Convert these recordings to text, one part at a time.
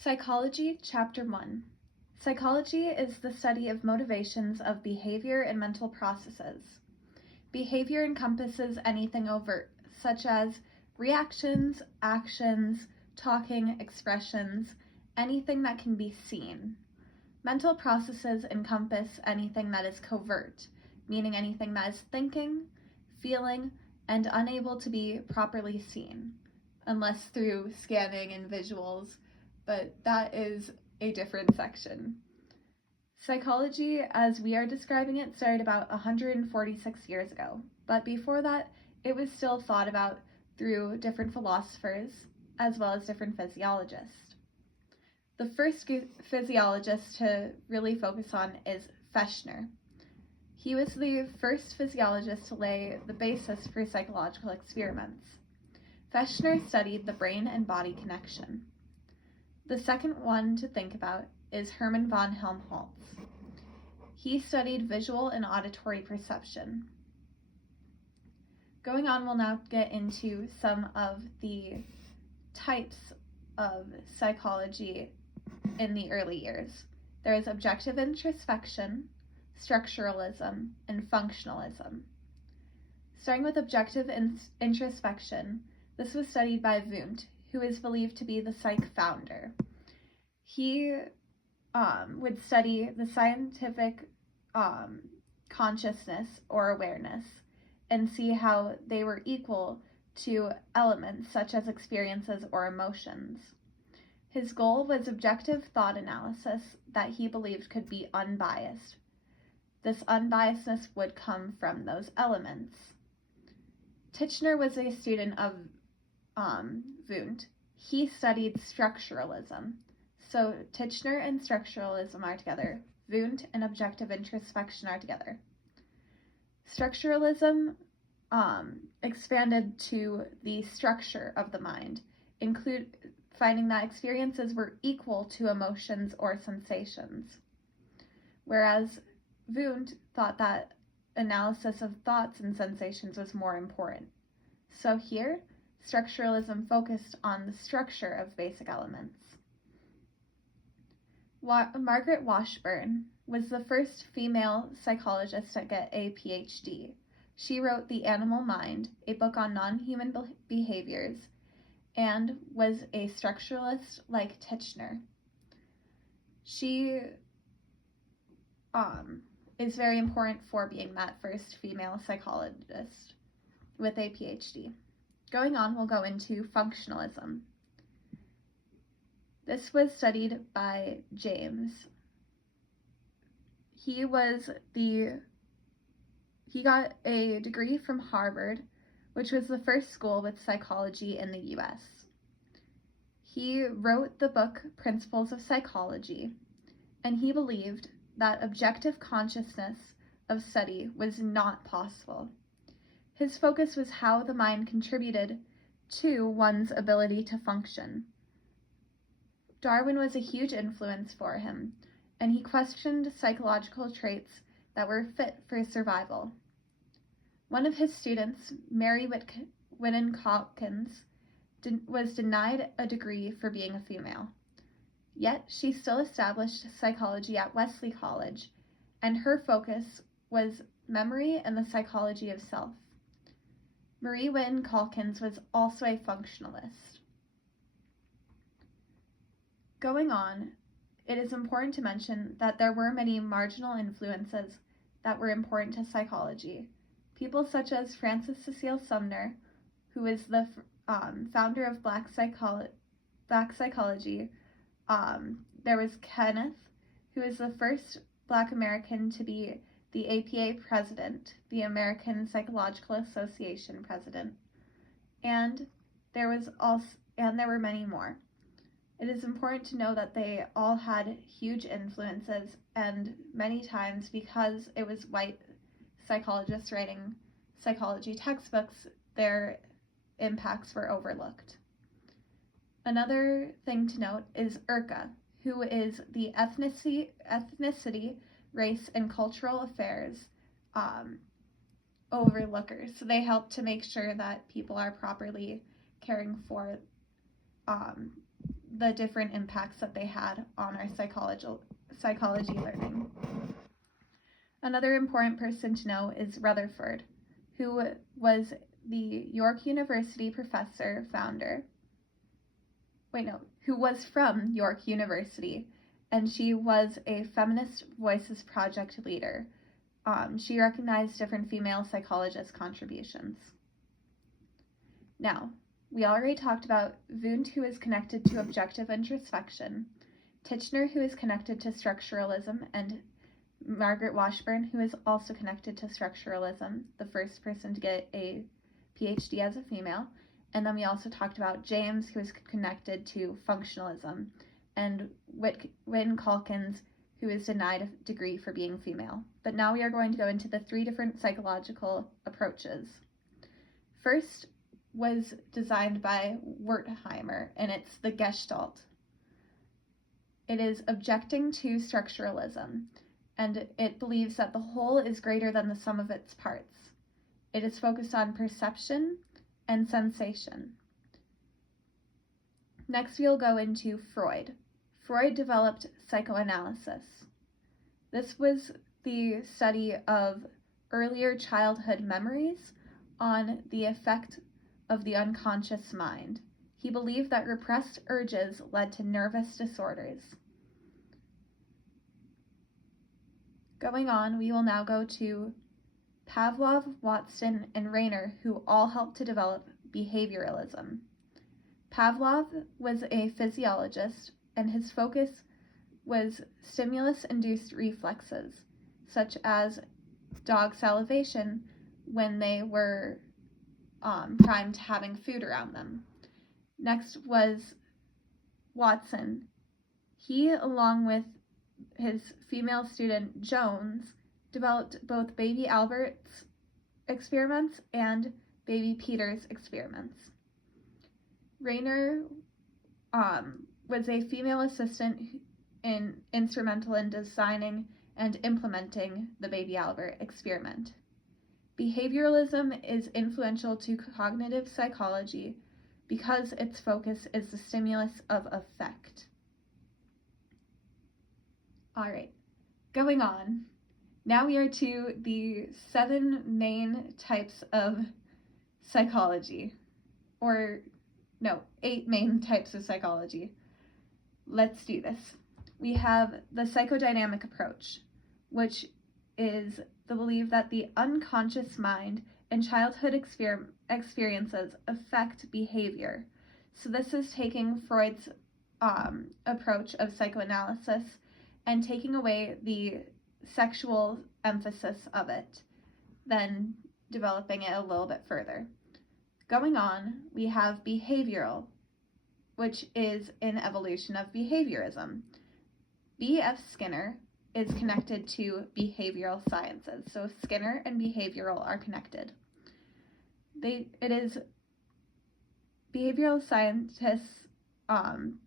Psychology, Chapter 1. Psychology is the study of motivations of behavior and mental processes. Behavior encompasses anything overt, such as reactions, actions, talking, expressions, anything that can be seen. Mental processes encompass anything that is covert, meaning anything that is thinking, feeling, and unable to be properly seen, unless through scanning and visuals, but that is a different section. Psychology, as we are describing it, started about 146 years ago, but before that, it was still thought about through different philosophers, as well as different physiologists. The first physiologist to really focus on is Fechner. He was the first physiologist to lay the basis for psychological experiments. Fechner studied the brain and body connection. The second one to think about is Hermann von Helmholtz. He studied visual and auditory perception. Going on, we'll now get into some of the types of psychology in the early years. There is objective introspection, structuralism, and functionalism. Starting with objective introspection, this was studied by Wundt, who is believed to be the psych founder. He would study the scientific consciousness or awareness and see how they were equal to elements such as experiences or emotions. His goal was objective thought analysis that he believed could be unbiased. This unbiasedness would come from those elements. Titchener was a student of Wundt. He studied structuralism. So Titchener and structuralism are together. Wundt and objective introspection are together. Structuralism expanded to the structure of the mind, finding that experiences were equal to emotions or sensations. Whereas Wundt thought that analysis of thoughts and sensations was more important. So here, structuralism focused on the structure of basic elements. Margaret Washburn was the first female psychologist to get a PhD. She wrote The Animal Mind, a book on non-human behaviors, and was a structuralist like Titchener. She is very important for being that first female psychologist with a PhD. Going on, we'll go into functionalism. This was studied by James. He got a degree from Harvard, which was the first school with psychology in the US. He wrote the book Principles of Psychology, and he believed that objective consciousness of study was not possible. His focus was how the mind contributed to one's ability to function. Darwin was a huge influence for him, and he questioned psychological traits that were fit for survival. One of his students, Mary Whitton Calkins, was denied a degree for being a female. Yet she still established psychology at Wesley College, and her focus was memory and the psychology of self. Marie Whitton Calkins was also a functionalist. Going on, it is important to mention that there were many marginal influences that were important to psychology. People such as Frances Cecile Sumner, who is the founder of Black psychology. There was Kenneth, who is the first Black American to be the APA president, the American Psychological Association president, and there were many more. It is important to know that they all had huge influences, and many times, because it was white psychologists writing psychology textbooks, their impacts were overlooked. Another thing to note is IRCA, who is the ethnicity, race, and cultural affairs overlookers. So they help to make sure that people are properly caring for the different impacts that they had on our psychology learning. Another important person to know is Rutherford, who was the York University professor founder. Who was from York University, and she was a Feminist Voices Project leader. She recognized different female psychologist contributions. Now, we already talked about Wundt, who is connected to objective introspection, Titchener, who is connected to structuralism, and Margaret Washburn, who is also connected to structuralism, the first person to get a PhD as a female. And then we also talked about James, who is connected to functionalism, and Wynne Calkins, who is denied a degree for being female. But now we are going to go into the 3 different psychological approaches. First was designed by Wertheimer, and it's the Gestalt. It is objecting to structuralism, and it believes that the whole is greater than the sum of its parts. It is focused on perception and sensation. Next, we'll go into Freud. Freud developed psychoanalysis. This was the study of earlier childhood memories on the effect of the unconscious mind. He believed that repressed urges led to nervous disorders. Going on, we will now go to Pavlov, Watson, and Rayner, who all helped to develop behavioralism. Pavlov was a physiologist, and his focus was stimulus-induced reflexes, such as dog salivation when they were primed to having food around them. Next was Watson. He, along with his female student Jones, developed both baby Albert's experiments and baby Peter's experiments. Rayner was a female assistant instrumental in designing and implementing the baby Albert experiment. Behavioralism is influential to cognitive psychology because its focus is the stimulus of affect. All right, going on. Now we are to the 7 main types of psychology, 8 main types of psychology. Let's do this. We have the psychodynamic approach, which is the belief that the unconscious mind and childhood experiences affect behavior. So this is taking Freud's approach of psychoanalysis and taking away the sexual emphasis of it, then developing it a little bit further. Going on, we have behavioral, which is an evolution of behaviorism. B.F. Skinner is connected to behavioral sciences, so Skinner and behavioral are connected. Behavioral scientists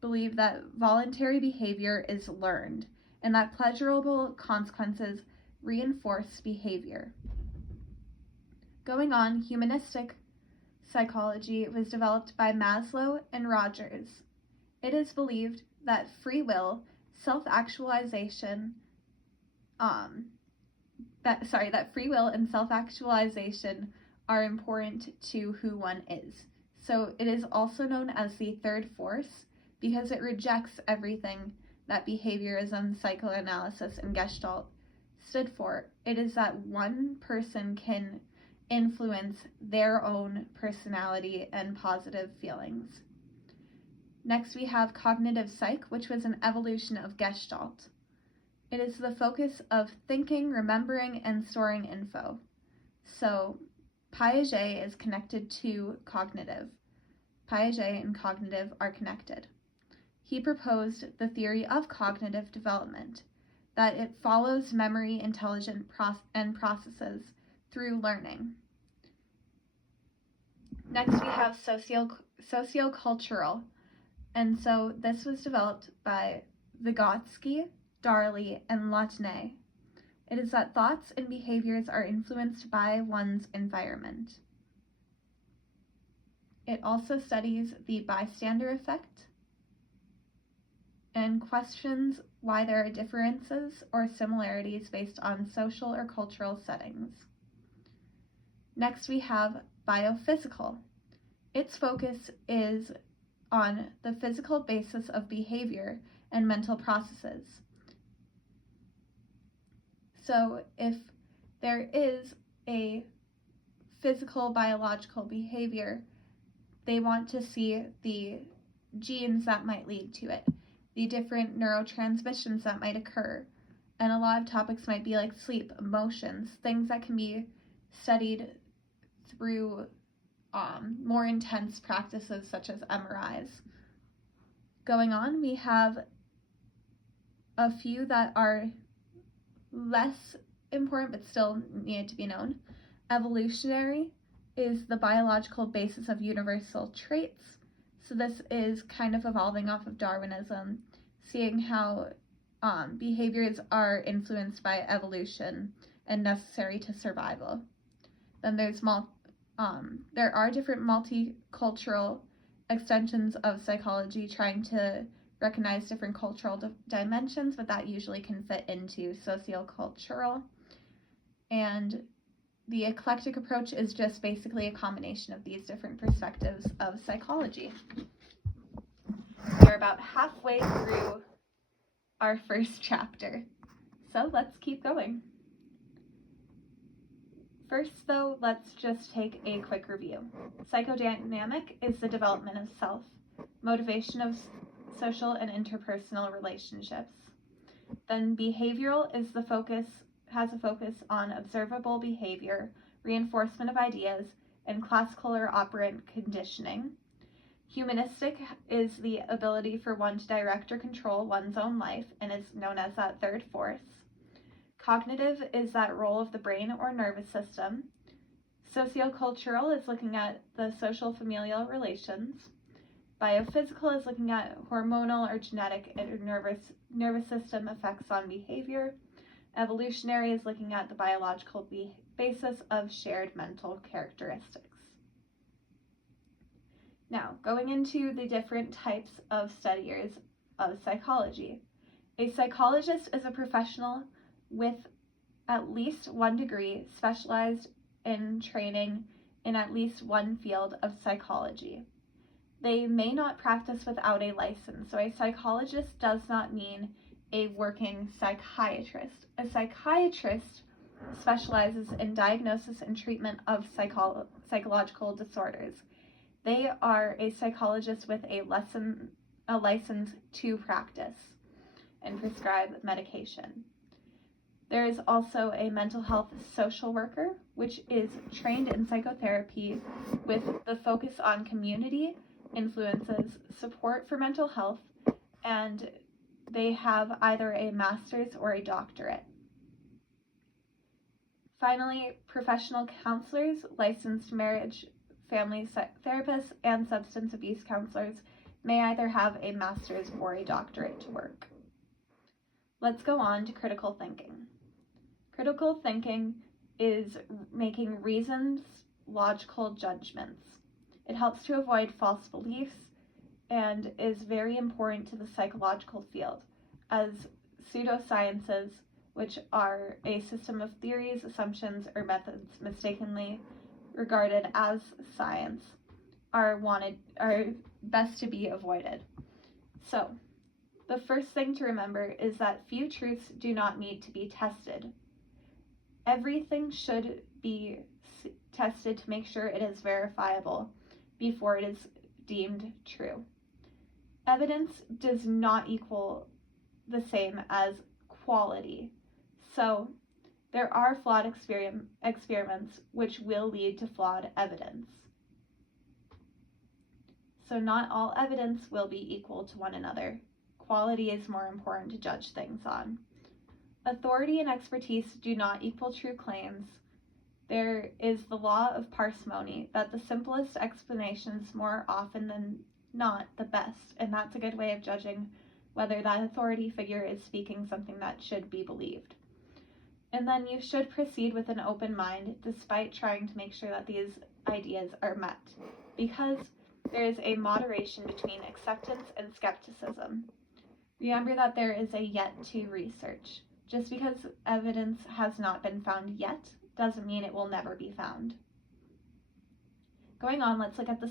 believe that voluntary behavior is learned, and that pleasurable consequences reinforce behavior. Going on, humanistic psychology was developed by Maslow and Rogers. It is believed that free will, self-actualization, that free will and self-actualization are important to who one is. So it is also known as the third force because it rejects everything that behaviorism, psychoanalysis, and Gestalt stood for. It is that one person can influence their own personality and positive feelings. Next, we have cognitive psych, which was an evolution of Gestalt. It is the focus of thinking, remembering, and storing info. So Piaget is connected to cognitive. Piaget and cognitive are connected. He proposed the theory of cognitive development, that it follows memory, intelligence, and processes through learning. Next, we have sociocultural, and so this was developed by Vygotsky, Darley, and Latané. It is that thoughts and behaviors are influenced by one's environment. It also studies the bystander effect. and questions why there are differences or similarities based on social or cultural settings. Next, we have biophysical. Its focus is on the physical basis of behavior and mental processes. So if there is a physical biological behavior, they want to see the genes that might lead to it, the different neurotransmissions that might occur, and a lot of topics might be like sleep, emotions, things that can be studied through more intense practices such as MRIs. Going on, we have a few that are less important but still needed to be known. Evolutionary is the biological basis of universal traits. So this is kind of evolving off of Darwinism, seeing how behaviors are influenced by evolution and necessary to survival. Then there are different multicultural extensions of psychology trying to recognize different cultural dimensions, but that usually can fit into sociocultural. And the eclectic approach is just basically a combination of these different perspectives of psychology. We're about halfway through our first chapter, so let's keep going. First, though, let's just take a quick review. Psychodynamic is the development of self, motivation of social and interpersonal relationships. Then behavioral is has a focus on observable behavior, reinforcement of ideas, and classical or operant conditioning. Humanistic is the ability for one to direct or control one's own life and is known as that third force. Cognitive is that role of the brain or nervous system. Sociocultural is looking at the social familial relations. Biophysical is looking at hormonal or genetic and nervous system effects on behavior. Evolutionary is looking at the biological basis of shared mental characteristics. Now, going into the different types of studiers of psychology. A psychologist is a professional with at least one degree specialized in training in at least one field of psychology. They may not practice without a license, so a psychologist does not mean a working psychiatrist. A psychiatrist specializes in diagnosis and treatment of psychological disorders. They are a psychologist with a license to practice and prescribe medication. There is also a mental health social worker, which is trained in psychotherapy with the focus on community influences, support for mental health, and they have either a master's or a doctorate. Finally, professional counselors, licensed marriage, family therapists, and substance abuse counselors may either have a master's or a doctorate to work. Let's go on to critical thinking. Critical thinking is making reasons, logical judgments. It helps to avoid false beliefs and is very important to the psychological field, as pseudosciences, which are a system of theories, assumptions, or methods mistakenly regarded as science, are best to be avoided. So, the first thing to remember is that few truths do not need to be tested. Everything should be tested to make sure it is verifiable before it is deemed true. Evidence does not equal the same as quality. So there are flawed experiments which will lead to flawed evidence. So not all evidence will be equal to one another. Quality is more important to judge things on. Authority and expertise do not equal true claims. There is the law of parsimony, that the simplest explanations more often than not the best, and that's a good way of judging whether that authority figure is speaking something that should be believed. And then you should proceed with an open mind despite trying to make sure that these ideas are met, because there is a moderation between acceptance and skepticism. Remember that there is a yet to research. Just because evidence has not been found yet doesn't mean it will never be found. Going on, let's look at the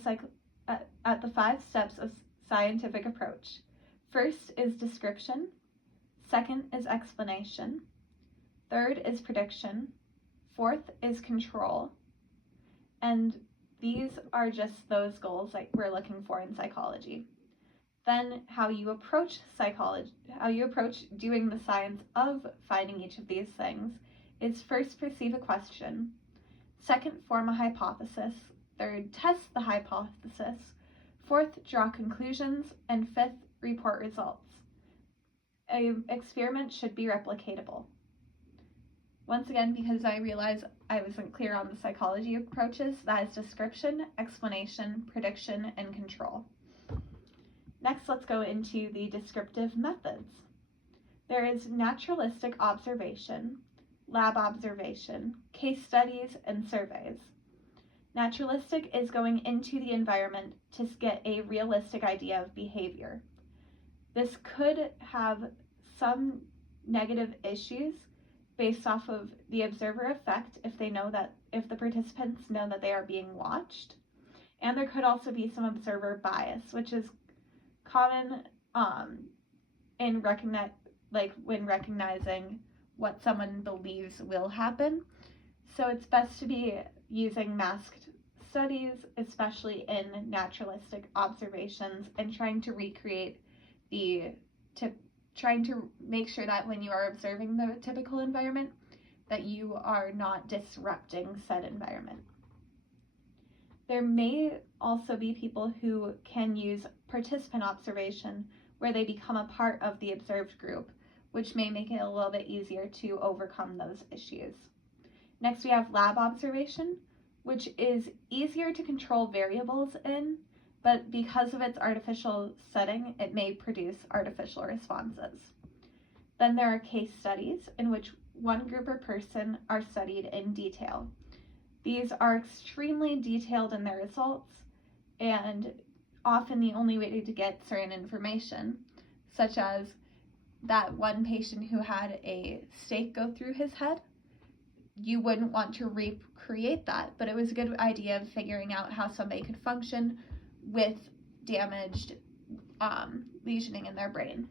5 steps of scientific approach. First is description. Second is explanation. Third is prediction. Fourth is control. And these are just those goals like we're looking for in psychology. Then how you approach psychology, how you approach doing the science of finding each of these things is first perceive a question. Second, form a hypothesis. Third, test the hypothesis. Fourth, draw conclusions. And fifth, report results. An experiment should be replicatable. Once again, because I realized I wasn't clear on the psychology approaches, that is description, explanation, prediction, and control. Next, let's go into the descriptive methods. There is naturalistic observation, lab observation, case studies, and surveys. Naturalistic is going into the environment to get a realistic idea of behavior. This could have some negative issues based off of the observer effect if the participants know that they are being watched. And there could also be some observer bias, which is common when recognizing what someone believes will happen. So it's best to be using masked studies, especially in naturalistic observations, and trying to make sure that when you are observing the typical environment, that you are not disrupting said environment. There may also be people who can use participant observation, where they become a part of the observed group, which may make it a little bit easier to overcome those issues. Next, we have lab observation, which is easier to control variables in, but because of its artificial setting, it may produce artificial responses. Then there are case studies in which one group or person are studied in detail. These are extremely detailed in their results and often the only way to get certain information, such as that one patient who had a stake go through his head. You wouldn't want to recreate that, but it was a good idea of figuring out how somebody could function with damaged lesioning in their brain.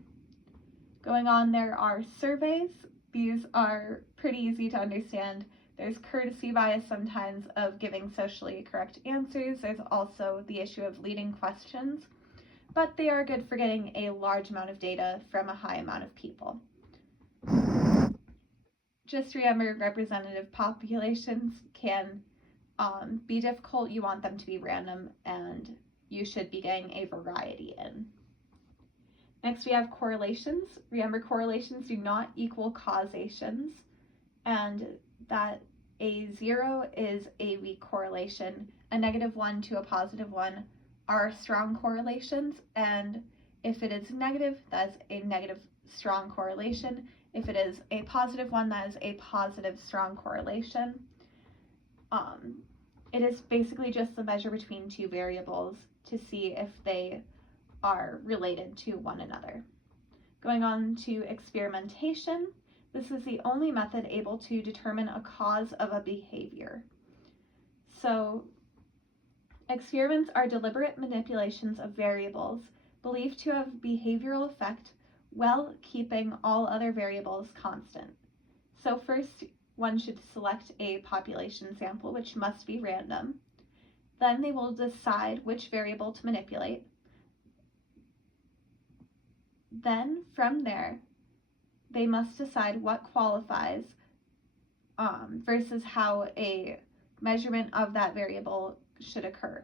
Going on, there are surveys. These are pretty easy to understand. There's courtesy bias sometimes of giving socially correct answers. There's also the issue of leading questions, but they are good for getting a large amount of data from a high amount of people. Just remember, representative populations can be difficult. You want them to be random, and you should be getting a variety in. Next, we have correlations. Remember, correlations do not equal causations, and that a 0 is a weak correlation. A -1 to a +1 are strong correlations, and if it is negative, that is a negative strong correlation. If it is a +1, that is a positive strong correlation. It is basically just the measure between two variables to see if they are related to one another. Going on to experimentation, this is the only method able to determine a cause of a behavior. So, experiments are deliberate manipulations of variables believed to have behavioral effect while keeping all other variables constant. So first, one should select a population sample, which must be random. Then they will decide which variable to manipulate. Then, from there, they must decide what qualifies versus how a measurement of that variable should occur.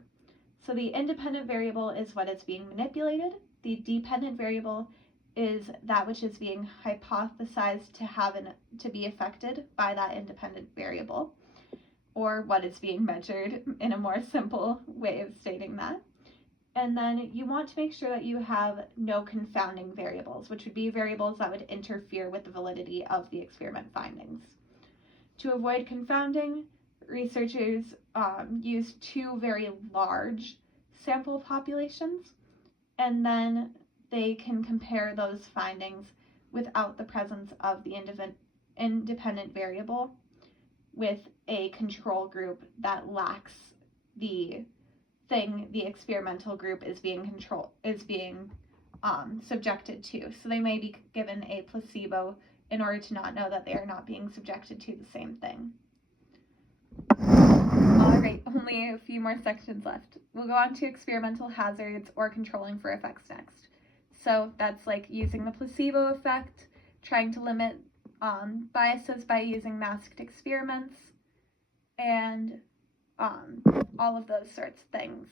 So the independent variable is what is being manipulated. The dependent variable is that which is being hypothesized to be affected by that independent variable, or what is being measured in a more simple way of stating that. And then you want to make sure that you have no confounding variables, which would be variables that would interfere with the validity of the experiment findings. To avoid confounding, researchers use two very large sample populations, and then they can compare those findings without the presence of the independent variable with a control group that lacks the thing the experimental group is being subjected to. So they may be given a placebo in order to not know that they are not being subjected to the same thing. All right, only a few more sections left. We'll go on to experimental hazards or controlling for effects next. So that's like using the placebo effect, trying to limit biases by using masked experiments, and all of those sorts of things.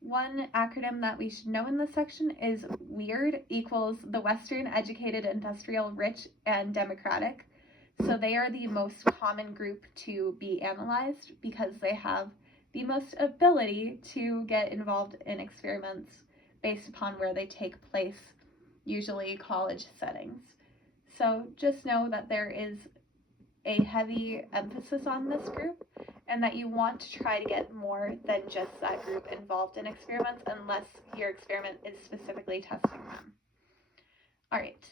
One acronym that we should know in this section is WEIRD, equals the Western Educated Industrial Rich and Democratic. So they are the most common group to be analyzed because they have the most ability to get involved in experiments based upon where they take place, usually college settings. So just know that there is a heavy emphasis on this group and that you want to try to get more than just that group involved in experiments unless your experiment is specifically testing them. All right,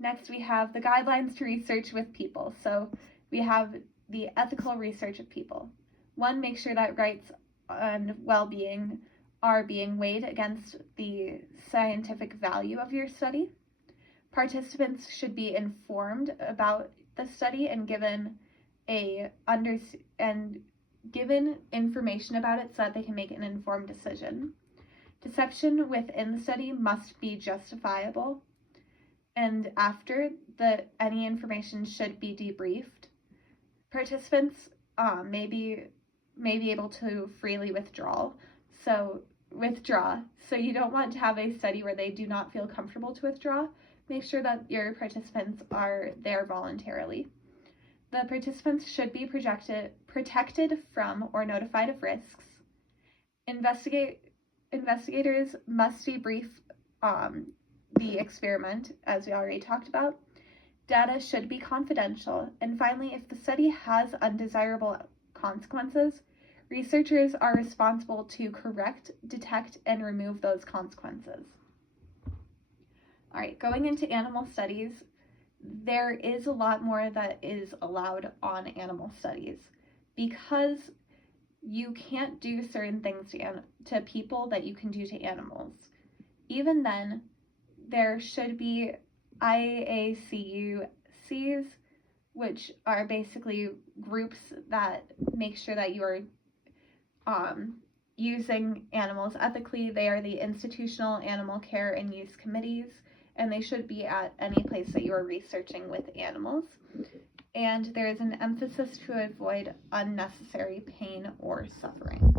next we have the guidelines to research with people. So we have the ethical research of people. One, make sure that rights and well-being are being weighed against the scientific value of your study. Participants should be informed about the study and given information about it so that they can make an informed decision. Deception within the study must be justifiable, and after any information should be debriefed. Participants may be able to freely withdraw. So you don't want to have a study where they do not feel comfortable to withdraw. Make sure that your participants are there voluntarily. The participants should be protected from or notified of risks. Investigators must debrief the experiment, as we already talked about. Data should be confidential. And finally, if the study has undesirable consequences, researchers are responsible to correct, detect, and remove those consequences. All right, going into animal studies, there is a lot more that is allowed on animal studies because you can't do certain things to people that you can do to animals. Even then, there should be IACUCs, which are basically groups that make sure that you are using animals ethically. They are the Institutional Animal Care and Use Committees, and they should be at any place that you are researching with animals. And there is an emphasis to avoid unnecessary pain or suffering.